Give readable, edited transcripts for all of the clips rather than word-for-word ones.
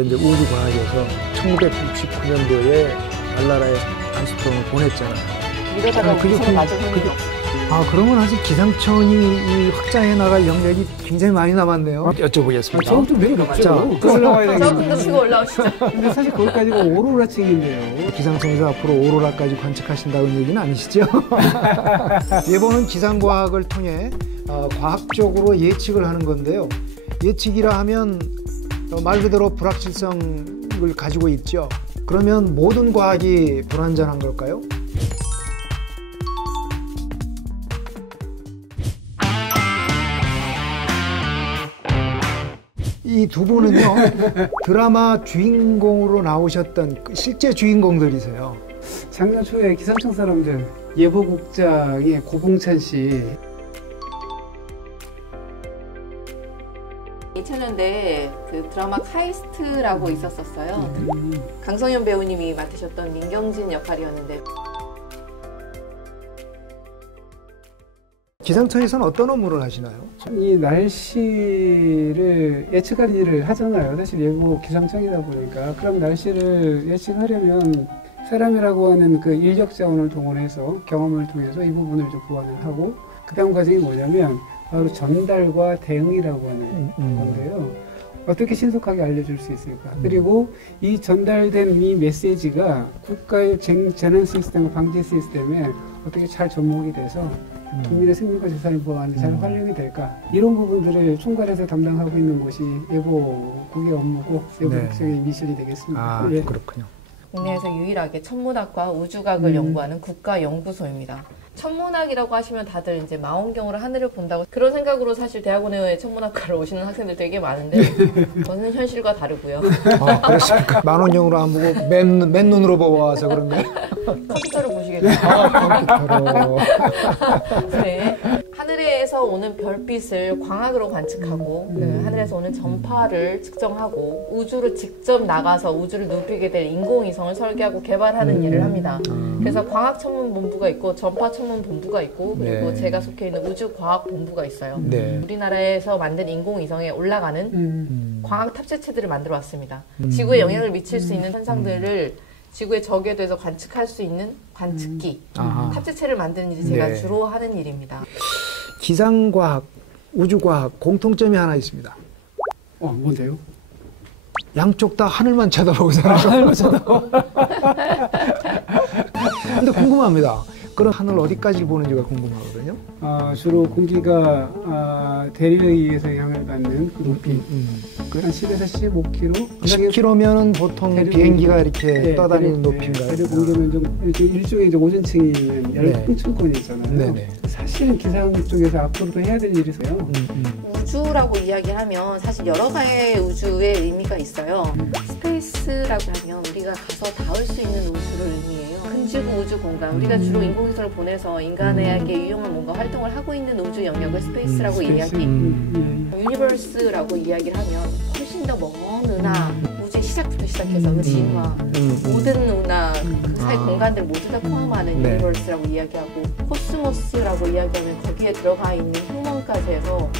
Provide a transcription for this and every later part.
이제 우주과학에서 1969년도에 달나라에 암스트롱을 보냈잖아요. 이러다가 우주선을 맞을 확률이 없어요. 그러면 아직 기상청이 이 확장해 나갈 영역이 굉장히 많이 남았네요. 여쭤보겠습니다. 저건 좀 내려갔죠. 자, 올라가야 조금 더 되겠네. 치고 올라오시죠. 근데 사실 거기까지가 오로라층인데요. 기상청에서 앞으로 오로라까지 관측하신다는 얘기는 아니시죠? 예보는 기상과학을 통해 과학적으로 예측을 하는 건데요. 예측이라 하면 말 그대로 불확실성을 가지고 있죠. 그러면 모든 과학이 불완전한 걸까요? 이 두 분은요, 드라마 주인공으로 나오셨던 실제 주인공들이세요. 작년 초에 기상청 사람들 예보국장의 고봉찬 씨. 2000년대에 그 드라마 카이스트라고 있었었어요. 강성현 배우님이 맡으셨던 민경진 역할이었는데 기상청에서는 어떤 업무를 하시나요? 이 날씨를 예측할 일을 하잖아요. 사실 예보 기상청이다 보니까. 그럼 날씨를 예측하려면 사람이라고 하는 그 인력 자원을 동원해서 경험을 통해서 이 부분을 좀 보완을 하고, 그 다음 과정이 뭐냐면 바로 전달과 대응이라고 하는 건데요. 어떻게 신속하게 알려줄 수 있을까? 그리고 이 전달된 이 메시지가 국가의 재난 시스템, 방지 시스템에 어떻게 잘 접목이 돼서 국민의 생명과 재산을 보호하는 잘 활용이 될까? 이런 부분들을 총괄해서 담당하고 있는 것이 예보국의 업무고 예보국장의 미션이 되겠습니다. 예. 그렇군요. 국내에서 유일하게 천문학과 우주과학을 연구하는 국가연구소입니다. 천문학이라고 하시면 다들 이제 망원경으로 하늘을 본다고 그런 생각으로 사실 대학원에 천문학과를 오시는 학생들 되게 많은데 저는 현실과 다르고요. 그렇습니까? 망원경으로 안 보고 맨눈으로 보고 와서 그런가요? 컴퓨터를 보시겠죠. 컴퓨터로. 네. 하늘에서 오는 별빛을 광학으로 관측하고 그 하늘에서 오는 전파를 측정하고 우주로 직접 나가서 우주를 눕히게 될 인공위성을 설계하고 개발하는 일을 합니다. 그래서 광학천문본부가 있고 전파천문본부가 있고 그리고 네. 제가 속해 있는 우주과학본부가 있어요. 네. 우리나라에서 만든 인공위성에 올라가는 광학 탑재체들을 만들어 왔습니다. 지구에 영향을 미칠 수 있는 현상들을 지구에 저궤도에서 관측할 수 있는 관측기, 탑재체를 만드는 일이 제가 네. 주로 하는 일입니다. 기상과학, 우주과학 공통점이 하나 있습니다. 뭔데요? 양쪽 다 하늘만 쳐다보고 살아요. 하늘만 쳐다보고. 근데 궁금합니다. 그럼 하늘 어디까지 보는지가 궁금하거든요. 주로 공기가 대류에 의해서 영향을 받는 그 높이. 한 10에서 15km. 10km면은 보통 비행기가 이렇게 떠다니는 높이인가요? 대류 공기는 좀 일종의 이제 오존층이 있는 열풍층권이 있잖아요. 네네. 사실은 기상 쪽에서 앞으로도 해야 될 일이 있어요. 우주라고 이야기하면 사실 여러 가지의 우주의 의미가 있어요. 스페이스라고 하면 우리가 가서 닿을 수 있는 우주를 의미해요. 큰 지구 우주 공간, 우리가 주로 인공위성을 보내서 인간에게 유용한 뭔가 활동을 하고 있는 우주 영역을 스페이스라고 유니버스라고 이야기를 하면 훨씬 더 먼 은하, 우주의 시작부터 시작해서 그 진화, 모든 은하, 그 사이 공간들 모두 다 포함하는 유니버스라고 이야기하고, 코스모스라고 이야기하면 거기에 들어가 있는 형mon까지 해서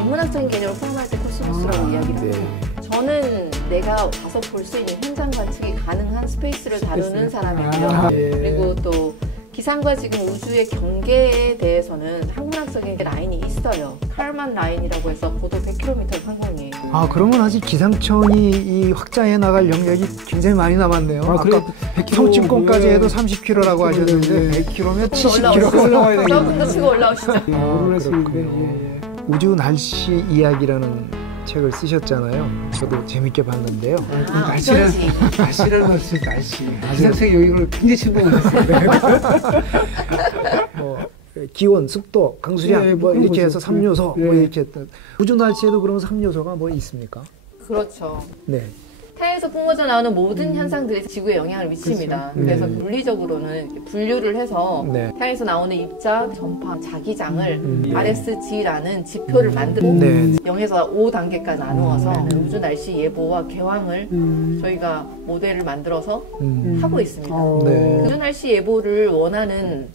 인문학적인 개념을 포함할 때 코스모스라고 이야기를 합니다. 저는 내가 가서 볼 수 있는 현장 관측이 가능한 스페이스를 다루는 사람이고요. 그리고 또 기상과 지금 우주의 경계에 대해서는 학문학적인 라인이 있어요. 칼만 라인이라고 해서 고도 100km 항공이에요. 그러면 아직 기상청이 이 확장해 나갈 영역이 굉장히 많이 남았네요. 아까 평집권까지 해도 30km라고 하셨는데 100km면 70km 올라가야 되겠네요. 조금 더 치고 올라오시죠. 우주 날씨 이야기라는 책을 쓰셨잖아요. 저도 재밌게 봤는데요. 날씨라는 것이 날씨. 기상청 영역을 굉장히 침범했어요. 기온, 습도, 강수량 뭐 이렇게 거죠. 해서 3요소 뭐 이렇게 했던. 우주 날씨에도 그러면 3요소가 뭐 있습니까? 그렇죠. 네. 태양에서 뿜어져 나오는 모든 현상들이 지구에 영향을 미칩니다. 그래서 물리적으로는 이렇게 분류를 해서 태양에서 나오는 입자, 전파, 자기장을 RSG라는 지표를 만들고 0에서 5단계까지 나누어서 우주 날씨 예보와 개황을 저희가 모델을 만들어서 하고 있습니다. 우주 날씨 예보를 원하는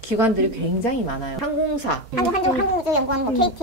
기관들이 굉장히 많아요. 항공사, 한국우주연구원, KT,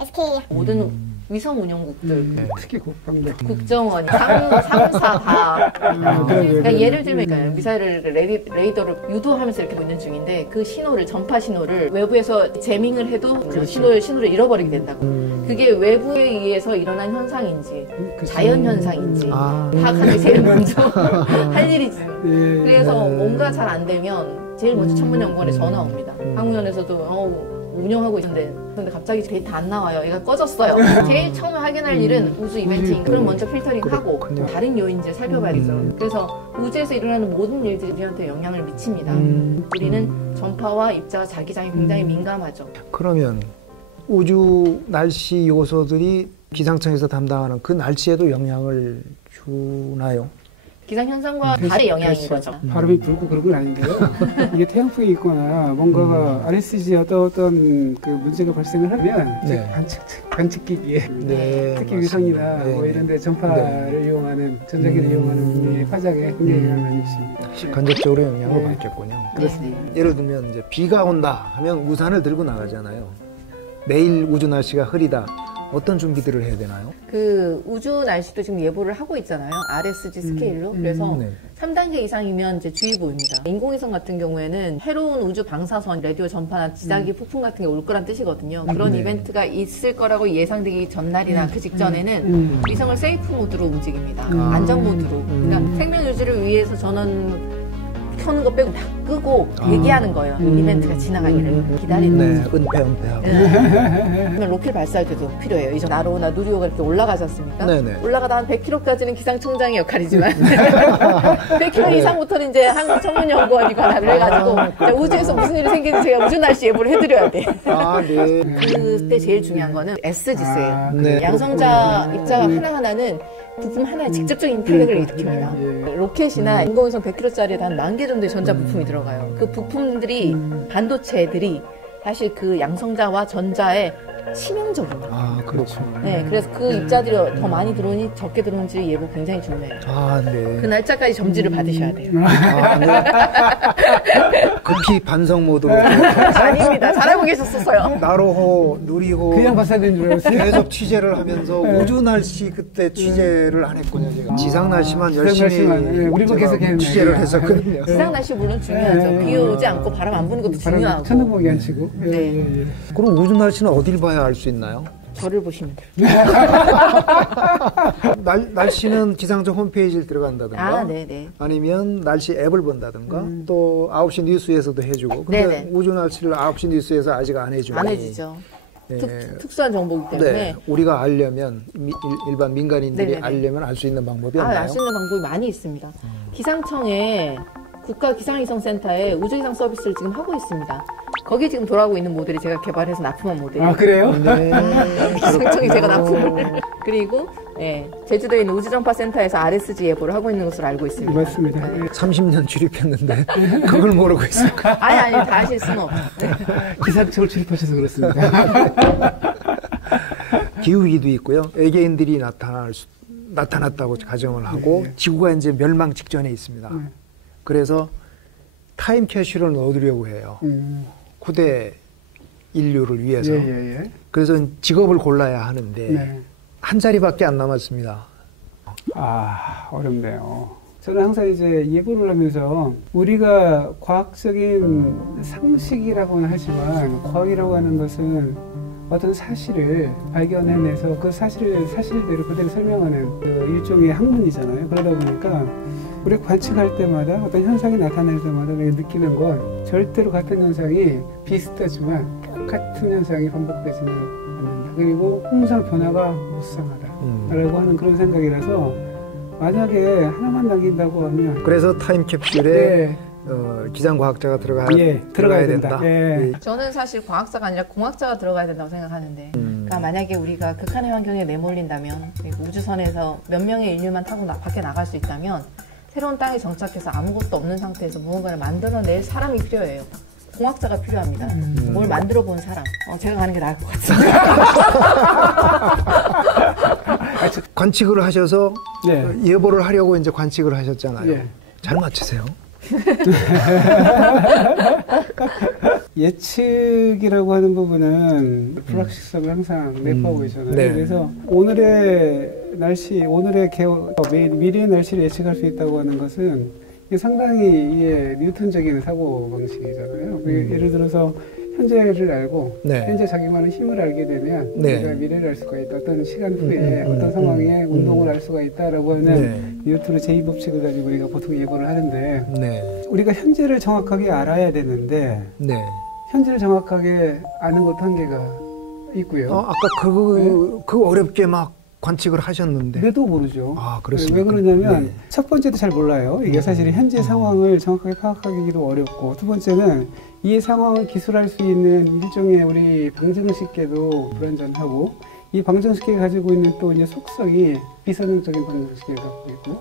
SK 모든 위성 운영국들, 특히 국방부, 국정원, 상사 다. 그러니까 그래. 예를 들면 미사일을 레이더를 유도하면서 이렇게 있는 중인데 그 신호를 전파 신호를 외부에서 재밍을 해도 그렇죠. 신호를 잃어버리게 된다고. 그게 외부에 의해서 일어난 현상인지 자연 현상인지 파악하는 게 제일 먼저 할 일이지. 예. 그래서 뭔가 잘 안 되면 제일 먼저 천문연구원에 전화 옵니다. 한국연에서도 운영하고 있는데 근데 갑자기 데이터 안 나와요. 얘가 꺼졌어요. 제일 처음에 확인할 일은 우주 이벤트인 그럼 먼저 필터링하고 다른 요인들 살펴봐야겠죠. 그래서 우주에서 일어나는 모든 일들이 우리한테 영향을 미칩니다. 우리는 전파와 입자와 자기장이 굉장히 민감하죠. 그러면 우주 날씨 요소들이 기상청에서 담당하는 그 날씨에도 영향을 주나요? 기상현상과 다른 영향인 거죠. 바람이 불고 그런 건 아닌데요. 이게 태양풍이 있거나 뭔가가 RSG 어떤 그 문제가 발생을 하면 네. 관측기기에 네, 특히 맞습니다. 위성이나 네, 뭐 네. 이런데 전파를 이용하는 전자기를 이용하는 화작에 굉장히 영향을 미칩니다. 간접적으로 영향을 네. 받겠군요. 그렇습니다. 예를 들면 이제 비가 온다 하면 우산을 들고 나가잖아요. 내일 우주 날씨가 흐리다. 어떤 준비들을 해야 되나요? 그 우주 날씨도 지금 예보를 하고 있잖아요. RSG 스케일로. 그래서 네. 3단계 이상이면 이제 주의보입니다. 인공위성 같은 경우에는 새로운 우주 방사선, 라디오 전파나 지자기 폭풍 같은 게 올 거란 뜻이거든요. 그런 네. 이벤트가 있을 거라고 예상되기 전날이나 그 직전에는 위성을 세이프 모드로 움직입니다. 안전 모드로. 그러니까 생명 유지를 위해서 전원 켜는 거 빼고 다 끄고 대기하는 거예요. 이벤트가 지나가기를 기다리는 네, 거죠. 은폐하고. 그러면 로켓 발사할 때도 필요해요. 이전 나로나 누리호가 이렇게 올라가지 않습니까? 네네. 올라가다 한 100km까지는 기상청장의 역할이지만 100km 이상부터는 이제 한국천문연구원이 관할을 해가지고 이제 우주에서 무슨 일이 생기는지 제가 우주 날씨 예보를 해드려야 돼. 아, 네. 그때 제일 중요한 거는 S지수예요. 네. 양성자 입자가 하나하나는 부품 하나에 직접적인 타격을 일으킵니다. 로켓이나 인공위성 100kg짜리에 한 10,000개 정도의 전자 부품이 들어가요. 그 부품들이 반도체들이 사실 그 양성자와 전자에 치명적입니다. 아, 그렇죠. 네, 그래서 그 입자들이 더 많이 들어오니 적게 들어오는지 예보 굉장히 중요해요. 아, 네. 그 날짜까지 점지를 받으셔야 돼요. 아, 네. 급히 반성 모드로. 아닙니다. 잘하고 계셨었어요. 나로호, 누리호. 그냥 발사된 줄 알았어요. 계속 취재를 하면서 우주 날씨 그때 취재를 안 했군요. 제가. 지상 날씨만 열심히 날씨만. 네, 우리도 제가 계속 했네. 취재를 했었거든요. 기상 날씨 물론 중요하죠. 비 오지 않고 바람 안 부는 것도 중요하고. 천둥번개 안 치고. 네. 그럼 우주 날씨는 어딜 봐야 알 수 있나요? 저를 보시면 돼요. 날씨는 기상청 홈페이지를 들어간다든가 아, 네네. 아니면 날씨 앱을 본다든가 또 9시 뉴스에서도 해주고 근데 네네. 우주 날씨를 9시 뉴스에서 아직 안 해주니 안 해주죠. 네. 특수한 정보이기 때문에. 네. 우리가 알려면 일반 민간인들이 네네네. 알려면 알 수 있는 방법이 없나요? 알 수 있는 방법이 많이 있습니다. 기상청에 국가기상위성센터에 우주기상 서비스를 지금 하고 있습니다. 거기에 지금 돌아오고 있는 모델이 제가 개발해서 납품한 모델이에요. 아, 그래요? 네. 기상청이 제가 납품을. 그리고 네, 제주도에 있는 우주전파센터에서 RSG 예보를 하고 있는 것으로 알고 있습니다. 맞습니다. 네. 30년 출입했는데 그걸 모르고 있을까? 아니, 다 하실 수는 없죠. 네. 기상청을 출입하셔서 그렇습니다. 기후위기도 있고요. 외계인들이 나타났다고 가정을 하고 지구가 이제 멸망 직전에 있습니다. 그래서 타임캡슐을 넣어두려고 해요. 후대 인류를 위해서. 예. 그래서 직업을 골라야 하는데 네. 한 자리밖에 안 남았습니다. 아, 어렵네요. 저는 항상 이제 예보를 하면서 우리가 과학적인 상식이라고는 하지만 과학이라고 하는 것은 어떤 사실을 발견해내서 그 사실대로 그대로 설명하는 그 일종의 학문이잖아요. 그러다 보니까 우리 관측할 때마다 어떤 현상이 나타날 때마다 내가 느끼는 건 절대로 같은 현상이 비슷하지만 똑같은 현상이 반복되지는 않는다. 그리고 항상 변화가 무쌍하다라고 하는 그런 생각이라서 만약에 하나만 남긴다고 하면 그래서 타임캡슐에 네. 기상과학자가 들어가야 된다. 예. 저는 사실 과학자가 아니라 공학자가 들어가야 된다고 생각하는데 그러니까 만약에 우리가 극한의 환경에 내몰린다면 그리고 우주선에서 몇 명의 인류만 타고 밖에 나갈 수 있다면 새로운 땅에 정착해서 아무것도 없는 상태에서 무언가를 만들어낼 사람이 필요해요. 공학자가 필요합니다. 뭘 만들어 본 사람. 제가 가는 게 나을 것 같습니다. 관측을 하셔서 네. 예보를 하려고 이제 관측을 하셨잖아요. 예. 잘 맞추세요. 예측이라고 하는 부분은 불확실성을 항상 내포하고 있잖아요. 네. 그래서 오늘의 날씨, 미래의 날씨를 예측할 수 있다고 하는 것은 이게 상당히 이게 뉴턴적인 사고 방식이잖아요. 예를 들어서 현재를 알고 네. 현재 자기만의 힘을 알게 되면 네. 우리가 미래를 알 수가 있다. 어떤 시간 후에 어떤 상황에 운동을 알 수가 있다라고 하는 네. 뉴턴의 제2법칙을 가지고 우리가 보통 예보를 하는데 네. 우리가 현재를 정확하게 알아야 되는데 네. 현재를 정확하게 아는 것도 한계가 있고요. 아까 그 어렵게 막 관측을 하셨는데. 그래도 모르죠. 아, 그렇습니까? 왜 그러냐면 네. 첫 번째도 잘 몰라요. 이게 사실 현재 상황을 정확하게 파악하기도 어렵고, 두 번째는 이 상황을 기술할 수 있는 일종의 우리 방정식계도 불완전하고, 이 방정식계가 가지고 있는 또 이제 속성이 비선형적인 방정식계를 갖고 있고,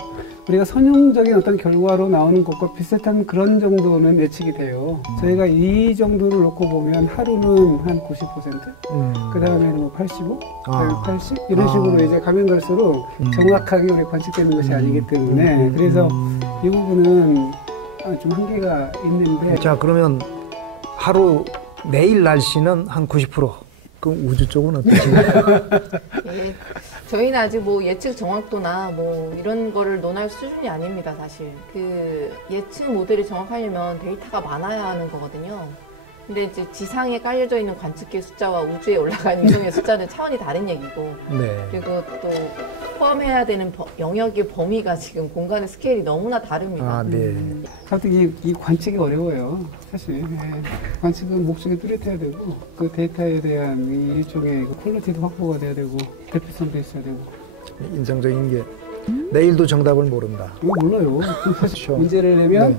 우리가 선형적인 어떤 결과로 나오는 것과 비슷한 그런 정도는 예측이 돼요. 저희가 이 정도를 놓고 보면 하루는 한 90%, 그 다음에는 뭐 85, 그다음에 80 이런 식으로 이제 가면 갈수록 정확하게 우리 관측되는 것이 아니기 때문에 그래서 이 부분은 좀 한계가 있는데. 자, 그러면 내일 날씨는 한 90%. 그럼 우주 쪽은 어떠신가요? 예, 저희는 아직 뭐 예측 정확도나 뭐 이런 거를 논할 수준이 아닙니다, 사실. 그 예측 모델이 정확하려면 데이터가 많아야 하는 거거든요. 근데 이제 지상에 깔려져 있는 관측기 숫자와 우주에 올라간 위성의 숫자는 차원이 다른 얘기고, 네. 그리고 또 포함해야 되는 영역의 범위가 지금 공간의 스케일이 너무나 다릅니다. 아, 네. 하여튼 이 관측이 어려워요. 사실 관측은 목적이 뚜렷해야 되고 그 데이터에 대한 이 일종의 퀄리티도 확보가 돼야 되고 대표성도 있어야 되고. 인상적인 게 내일도 정답을 모른다. 이거 몰라요. 사실 그렇죠. 문제를 내면 네.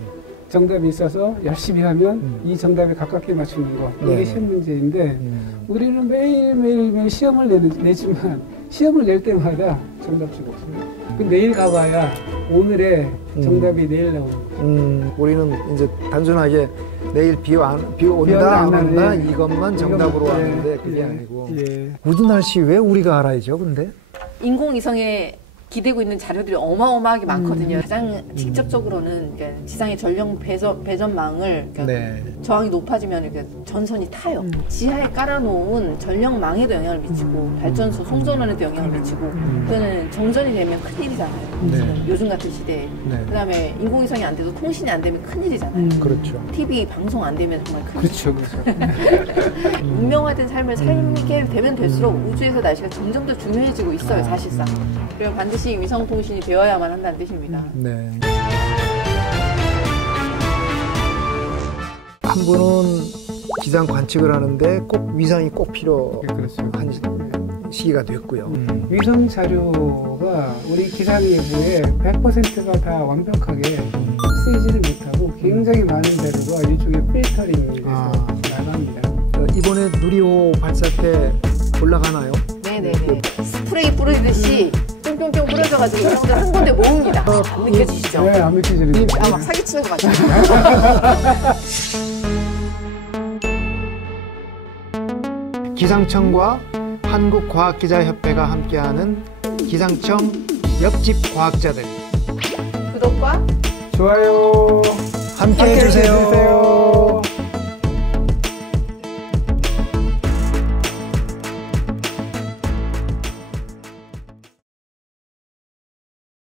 정답이 있어서 열심히 하면 이 정답에 가깝게 맞추는 거. 이게 네. 시험 문제인데 우리는 매일 시험을 내지만 시험을 낼 때마다 정답지가 없어요. 그 내일 가봐야 오늘의 정답이 내일 나오는 거예요. 우리는 이제 단순하게 내일 비 온다 안 온다 이것만 정답으로 하는데 그게 아니고. 예. 우주 날씨 왜 우리가 알아야죠, 근데? 인공위성에 기대고 있는 자료들이 어마어마하게 많거든요. 가장 직접적으로는 그러니까 지상의 전력 배전망을 그러니까 네. 저항이 높아지면 이렇게 전선이 타요. 지하에 깔아놓은 전력망에도 영향을 미치고 발전소 송전원에도 영향을 미치고 그거는 정전이 되면 큰일이잖아요. 네. 요즘 같은 시대에. 네. 그다음에 인공위성이 안 돼도 통신이 안 되면 큰일이잖아요. 그렇죠. TV 방송 안 되면 정말 큰일. 그렇죠. 운명화된 삶을 살게 되면 될수록 우주에서 날씨가 점점 더 중요해지고 있어요, 사실상. 그리고 반드시 위성 통신이 되어야만 한다는 뜻입니다. 네. 한 분은 기상 관측을 하는데 꼭 위성이 꼭 필요한 그렇죠. 시기가 됐고요. 위성 자료가 우리 기상 예보에 100%가 다 완벽하게 쓰이지를 못하고 굉장히 많은 자료가 일종의 필터링돼서 나갑니다. 이번에 누리호 발사태 올라가나요? 네네네. 스프레이 뿌리듯이 뿅뿅뿅 뿌려져가지고 여러분들 한 군데 모읍니다. 안 느껴지시죠? 네, 안 느껴지는 아, 막 사기치는 것 같아요. 기상청과 한국과학기자협회가 함께하는 기상청 옆집 과학자들 구독과 좋아요. 함께 해주세요.